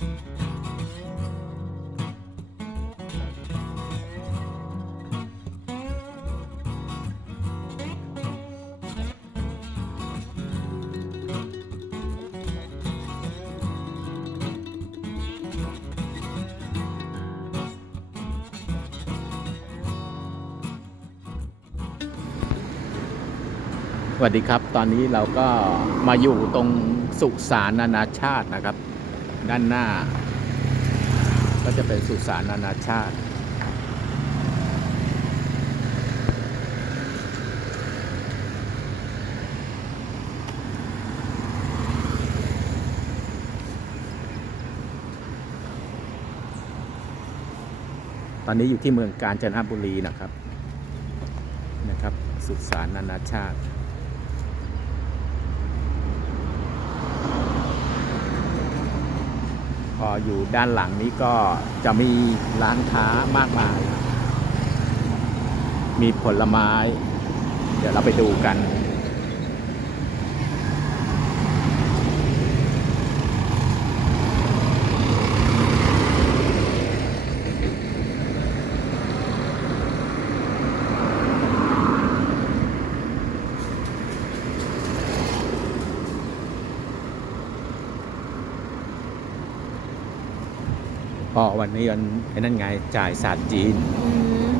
สวัสดีครับ ตอนนี้เราก็มาอยู่ตรงสุสานนานาชาตินะครับ ด้านหน้า ก็จะเป็นสุสานนานาชาติ ตอนนี้อยู่ที่เมืองกาญจนบุรีนะครับนะครับ สุสานนานาชาติ พออยู่ด้านหลังนี้ก็จะมีร้านค้ามากมาย มีผลไม้ เดี๋ยวเราไปดูกัน พอวันนี้วันไอ้นั่นไงจ่ายศาสตร์จีนอืม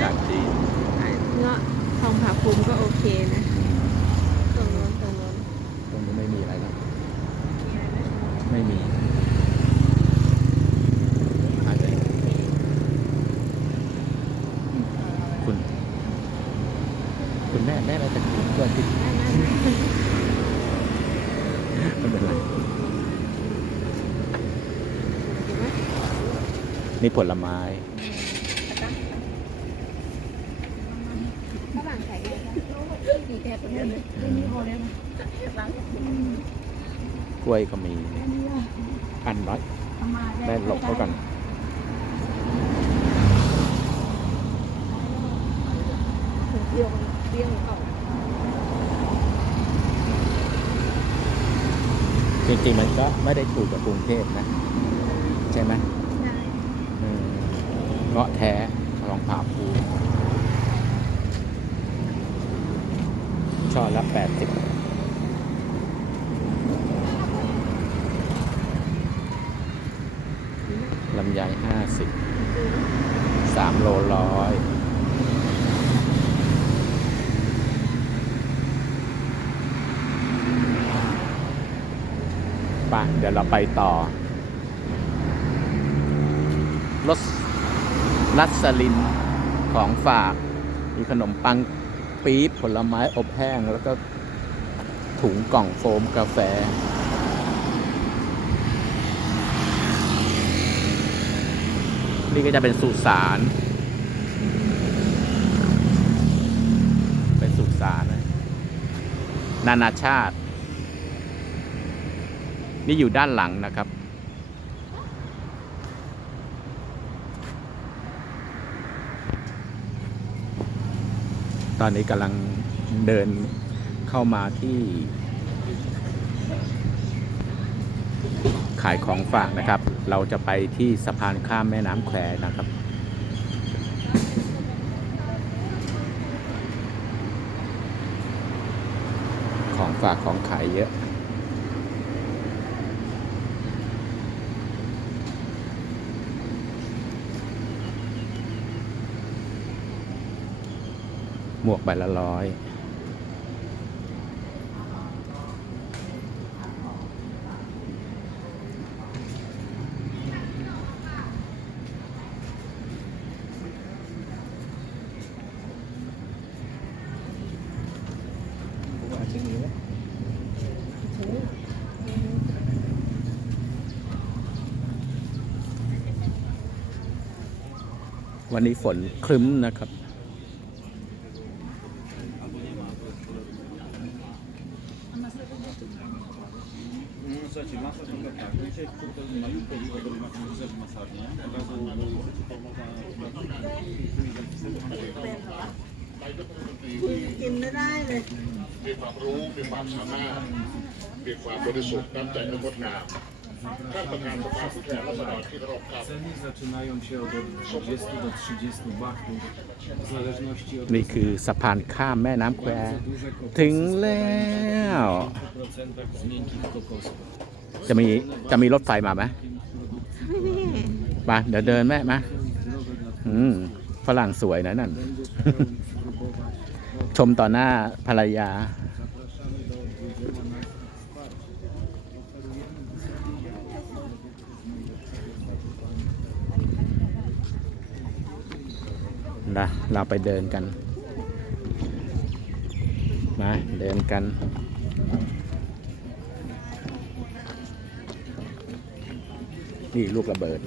ศาสตร์จีน เงาะทองผาภูมิก็โอเคนะ ตรงโน้นตรงโน้น ตรงนี้ไม่มีอะไรนะไม่มีอาจจะคุณ คุณแม่แม่เราจะกินด้วยที่ ได้ไหม ไม่เป็นไร เห็นไหม นี่ผลไม้ฝรั่งใส่ไงคะดีแค่ตรงนั้นเลยกล้วยก็มีอันน้อยได้หลบเขาก่อนเปรี้ยวเปรี้ยวเก่าจริงๆมันก็ไม่ได้ถูกกับกรุงเทพนะ ใช่ไหม เงาะแท้รองผ่าภูช่อละแปดสิบลำไยห้าสิบสามโลร้อยไปเดี๋ยวเราไปต่อรส ลัสลินของฝาก มีขนมปังปี๊บผลไม้อบแห้ง แล้วก็ถุงกล่องโฟมกาแฟ นี่ก็จะเป็นสุสาน เป็นสุสานนานาชาติ นี่อยู่ด้านหลังนะครับ ตอนนี้กำลังเดินเข้ามาที่ ขายของฝากนะครับ เราจะไปที่สะพานข้ามแม่น้ำแควนะครับของฝากของขายเยอะ มวกใบละร้อยวันนี้ฝนครึ้มนะครับ No, słuchajcie, masa wygląda tak. Dzisiaj kurde, malutkę i ogólnie macie rzecz masażnie. Od razu możecie to można... กินไม่ได้เลย มีความรู้มีความสามารถมีความบริสุทธิ์น้ำใจและงดงาม Ceny zaczynają się od 20 do 30 bahtów, w zależności od นี่คือสะพานข้ามแม่น้ำแคว bardzo duże kokosy. ถึงแล้ว w procentach z miękkich kokosów. จะมีจะมีรถไฟมาไหมไม่แน่มาเดี๋ยวเดินแม่มา Zdrowe dla อืมฝรั่งสวยนะนั่น Będziesz chciał spróbować. ชมต่อหน้าภรรยา นะเราไปเดินกันมาเดินกัน นี่ลูกระเบิด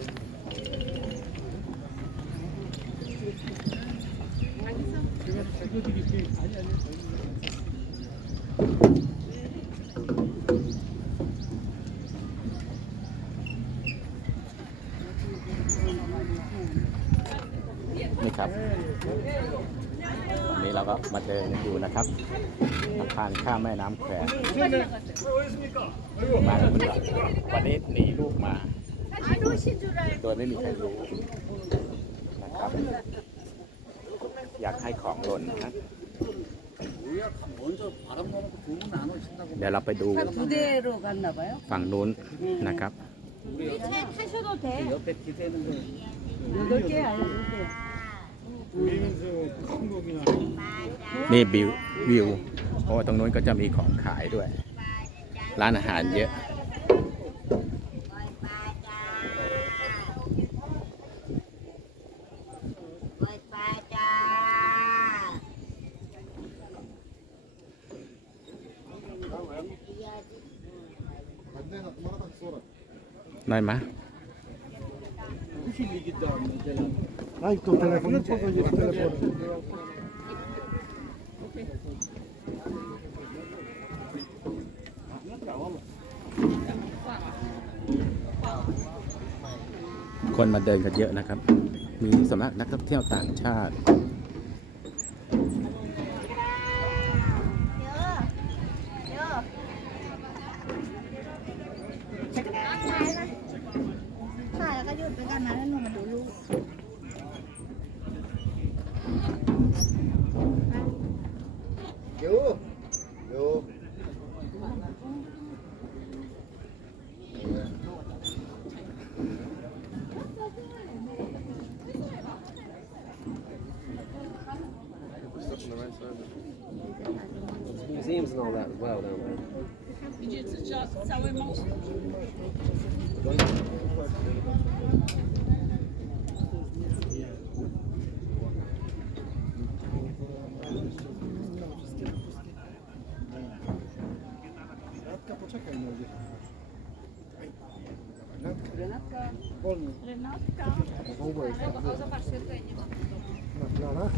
ครับ วันนี้เรา็มาเดินดูนะครับสะพานข้ามแม่น้ำแควมาคนเดียววันนี้หนีลูกมา โดยไม่มีใครรู้นะครับ อยากให้ของหล่นนะเดี๋ยวเราไปดูฝั่งนู้นนะครับ นี่บิววิวเพราะว่าตรงนู้นก็จะมีของขายด้วย ร้านอาหารเยอะปล่อยปลาจ้าได้ไหม Ay, tu teléfono, tu teléfono. คนมาเดินกันเยอะนะครับ มีสำหรับนักท่องเที่ยวต่างชาติ całe mąż. Radka, poczekaj młodzie. Renatka. Wolno. Renatka. O, zobacz, tutaj nie ma. Na planach.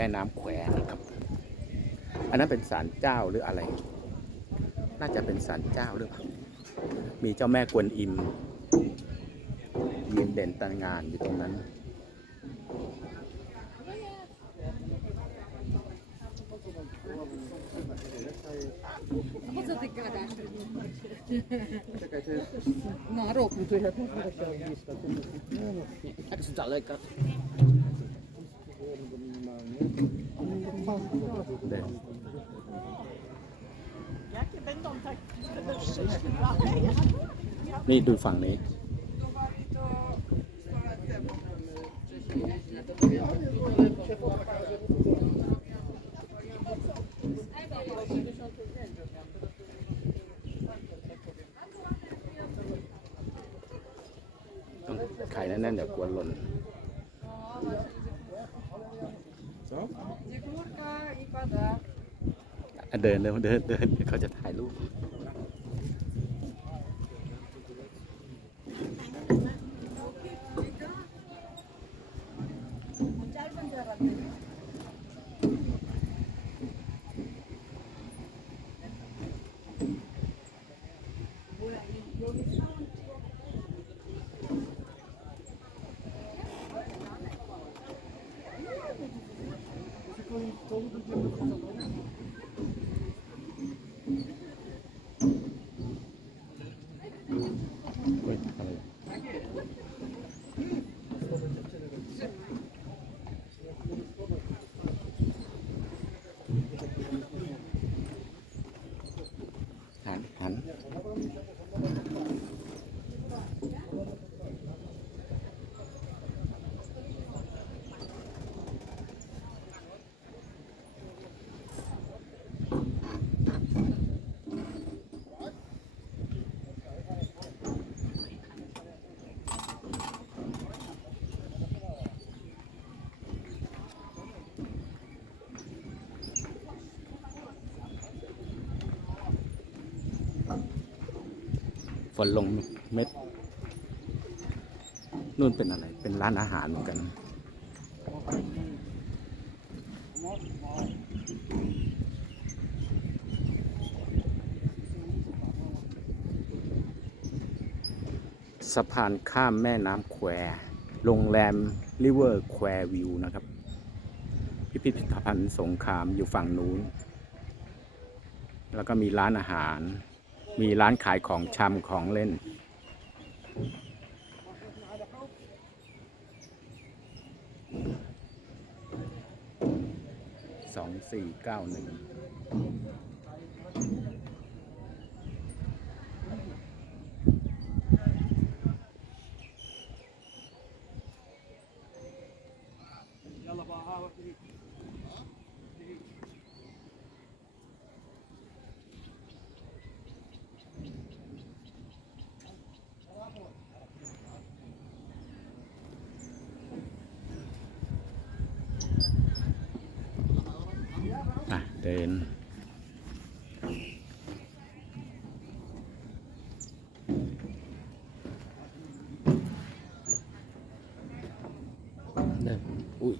ม่น้ำแควนะครับ อันนั้นเป็นศาลเจ้าหรืออะไร น่าจะเป็นศาลเจ้าหรือเปล่า มีเจ้าแม่กวนอิมยืนเด่นตันงานอยู่ตรงนั้น Czekaj, to jest... Na rok. Tu ja też będę chciał gdzieś tak. นี่ดูฝั่งนี้ต้องขายแน่นๆเดี๋ยวกลัวหล่น co? อะเดินเดินเดินเดินเขาจะถ่ายรูป นลงเม็ดนู่นเป็นอะไร เป็นร้านอาหารเหมือนกัน สะพานข้ามแม่น้ำแควโรงแรมริเวอร์แคววิวนะครับ พิพิธภัณฑ์สงครามอยู่ฝั่งนู้น แล้วก็มีร้านอาหาร มีร้านขายของชำของเล่น สองสี่เก้าหนึ่ง อะ เดิน เดิน อุ้ย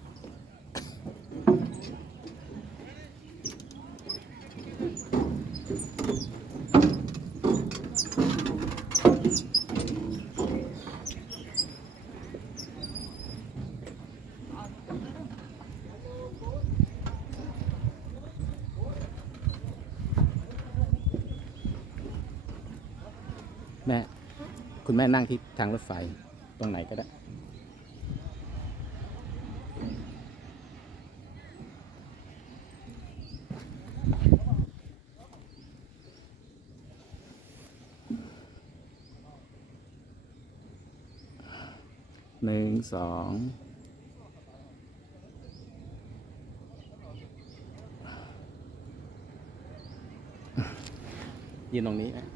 แม่ คุณแม่นั่งที่ทางรถไฟตรงไหนก็ได้ หนึ่งสองยืนตรงนี้นะ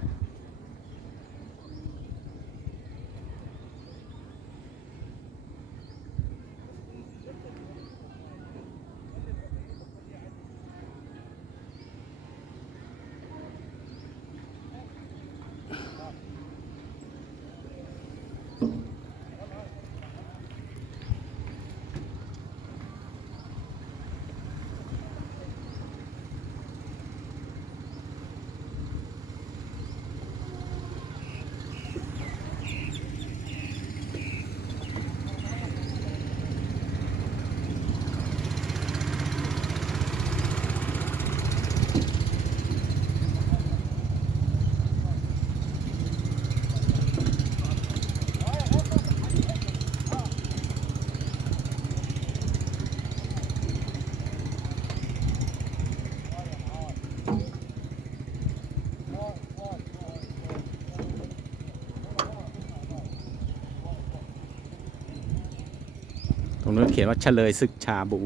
ตรงนู้นเขียนว่าเฉลยศึกชาบู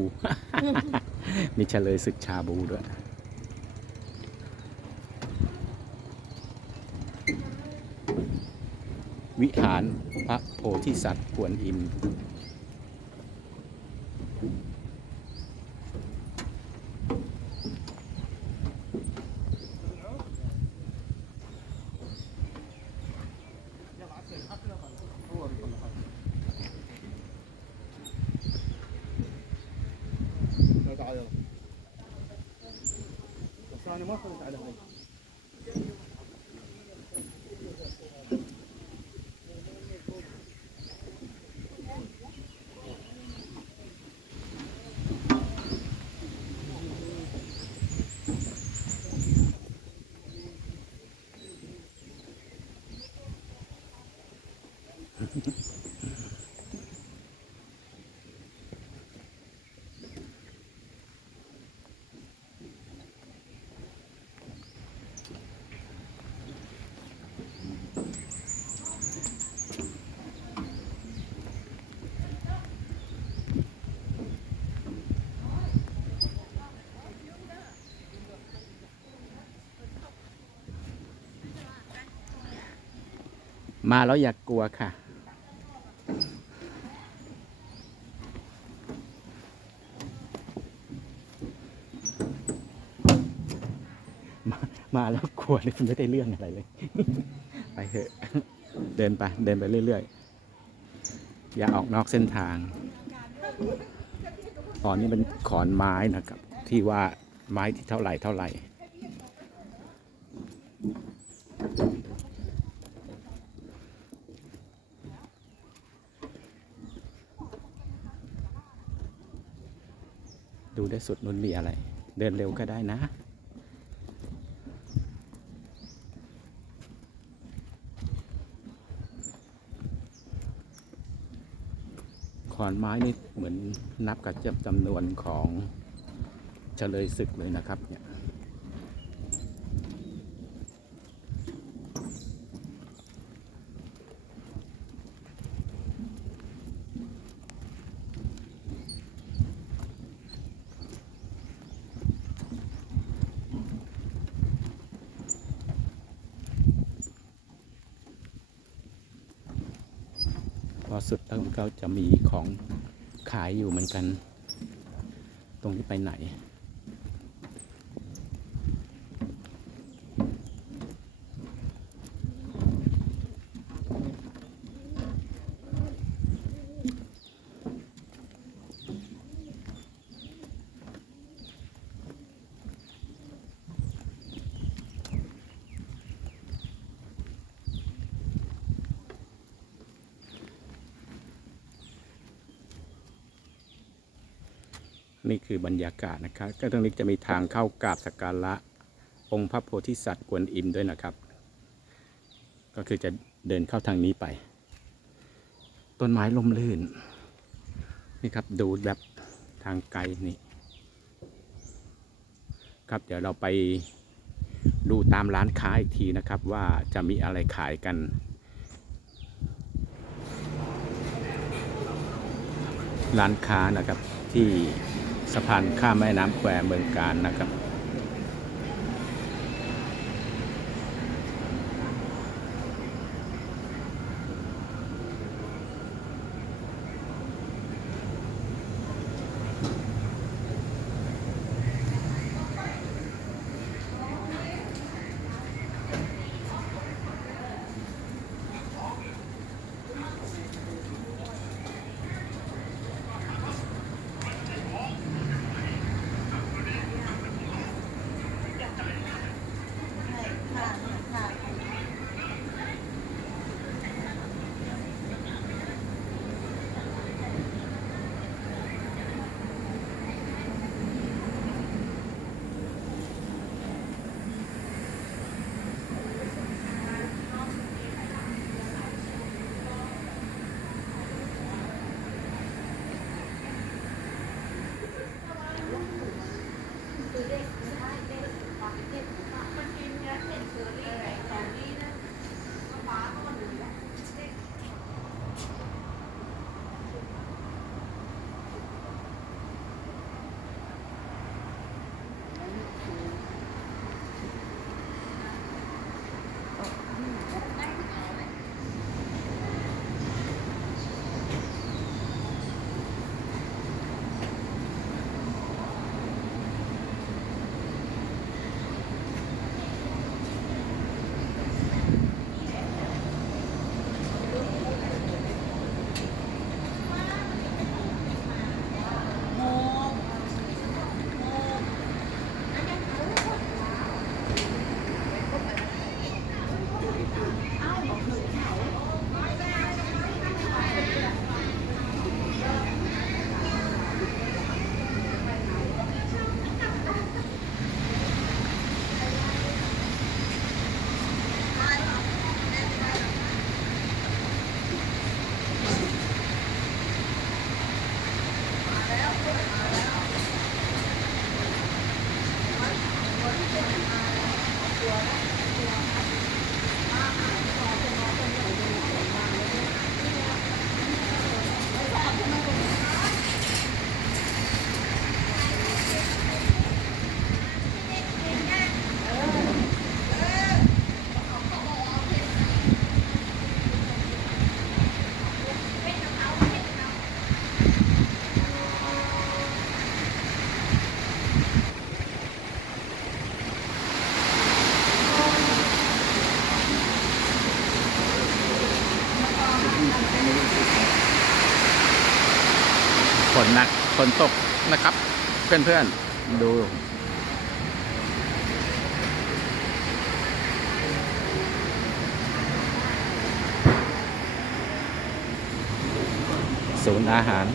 มีเฉลยศึกชาบูด้วย วิหารพระโพธิสัตว์กวนอิม มาแล้วอย่ากกลัวค่ะ มามาแล้วกลัวเลยไม่ได้เรื่องอะไรเลย ไปเถอะเดินไป เดินไปเรื่อยๆ อย่าออกนอกเส้นทางตอนนี้เป็นขอนไม้นะครับ ที่ว่าไม้ที่เท่าไหร่เท่าไหร่ ดูได้สุดนุ่นมีอะไร เดินเร็วก็ได้นะ ขอนไม้นี่เหมือนนับกับจำนวนของเฉลยศึกเลยนะครับเนี่ย สุดแล้วก็จะมีของขายอยู่เหมือนกัน ตรงที่ไปไหน นี่คือบรรยากาศนะครับก็ตรงนี้จะมีทางเข้ากราบสักการะองค์พระโพธิสัตว์กวนอิมด้วยนะครับ ก็คือจะเดินเข้าทางนี้ไป ต้นไม้ลมลื่น นี่ครับดูแบบทางไกลนี่ครับเดี๋ยวเราไปดูตามร้านค้าอีกทีนะครับว่าจะมีอะไรขายกัน ร้านค้านะครับที่ สะพานข้ามแม่น้ำแควเมืองการนะครับ ฝนตกนะครับ เพื่อนๆ ดูศูนย์อาหาร